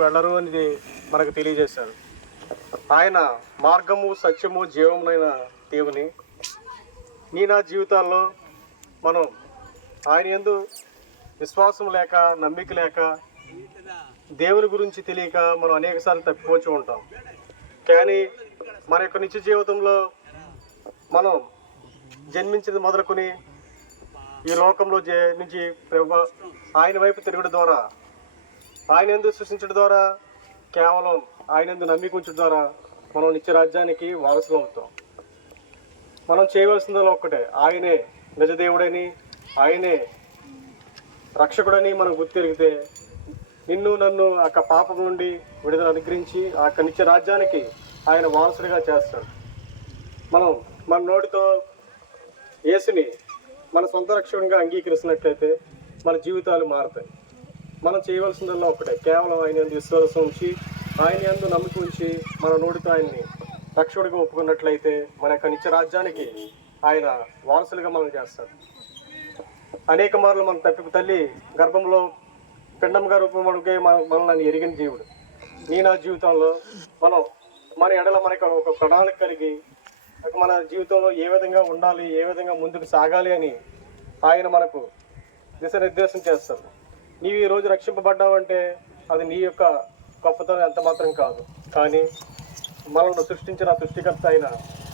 వెళ్ళరు అని మనకు తెలియజేశారు. ఆయన మార్గము, సత్యము, జీవమునైన దేవుని నా జీవితాల్లో మనం ఆయన యందు విశ్వాసం లేక, నమ్మిక లేక, దేవుని గురించి తెలియక మనం అనేకసార్లు తప్పిపోతూ ఉంటాం. కానీ మన యొక్క నిత్య జీవితంలో మనం జన్మించింది మొదలుకొని ఈ లోకంలో నుంచి ఆయన వైపు తిరగడం ద్వారా, ఆయన యందు సృష్టించడం ద్వారా, కేవలం ఆయన యందు నమ్మిక ఉంచడం ద్వారా మనం నిత్య రాజ్యానికి వారసులు అవుతాం. మనం చేయవలసిందో ఒక్కటే, ఆయనే నిజదేవుడని, ఆయనే రక్షకుడని మనం గుర్తిరిగితే నిన్ను నన్ను ఆ పాపం నుండి విడుదల అనుగ్రహించి ఆ నిత్య రాజ్యానికి ఆయన వారసుడిగా చేస్తాడు. మనం మన నోటితో యేసుని మన సొంత రక్షకుడిగా అంగీకరిస్తున్నట్లయితే మన జీవితాలు మారుతాయి. మనం చేయవలసిందల్లా ఒకటే, కేవలం ఆయన యందు విశ్వాసం ఉంచి, ఆయన యందు నమ్మిక ఉంచి, మన నోటితో ఆయన్ని రక్షకుడిగా ఒప్పుకున్నట్లయితే మన యొక్క నిత్య రాజ్యానికి ఆయన వారసులుగా మనం చేస్తాడు. అనేక మార్లు మన తల్లి గర్భంలో పిండంగా రూపమడుగే మనల్ని ఎరిగిన జీవుడు. నా జీవితంలో మన ఎడల మనకు ఒక ప్రణాళిక కలిగి మన జీవితంలో ఏ విధంగా ఉండాలి, ఏ విధంగా ముందుకు సాగాలి అని ఆయన మనకు దిశానిర్దేశం చేస్తాడు. నీవు ఈరోజు రక్షింపబడ్డావంటే అది నీ యొక్క గొప్పతనం ఎంత మాత్రం కాదు. కానీ మనల్ని సృష్టించిన సృష్టికర్త అయిన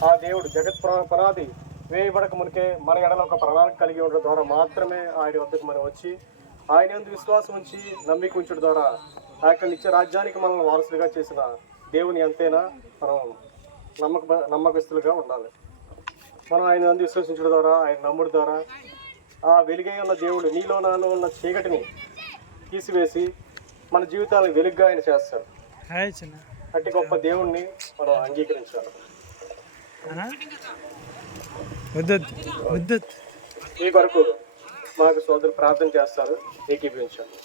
ఆ దేవుడు జగత్ పునాది వేయబడక మునికే మన ఎడల ఒక ప్రణాళిక కలిగి ఉండడం ద్వారా మాత్రమే ఆయన వద్దకు మనం వచ్చి ఆయన యందు విశ్వాసం ఉంచి నమ్మిక ఉంచడం ద్వారా ఆ యొక్క నిత్య రాజ్యానికి మనల్ని వారసులుగా చేసిన దేవుని అంతేనా మనం నమ్మకస్తులుగా ఉండాలి. మనం ఆయన యందు విశ్వసించడం ద్వారా, ఆయన నమ్ముడు ద్వారా ఆ వెలుగై ఉన్న దేవుడు నీలో నాలో ఉన్న చీకటిని తీసివేసి మన జీవితాలను వెలుగుగా ఆయన చేస్తాడు. అట్టి గొప్ప దేవుణ్ణి మనం అంగీకరించాలి. ఈ కొరకు మాకు సోదరులు ప్రార్థన చేస్తారు, ఏకీభవించాలి.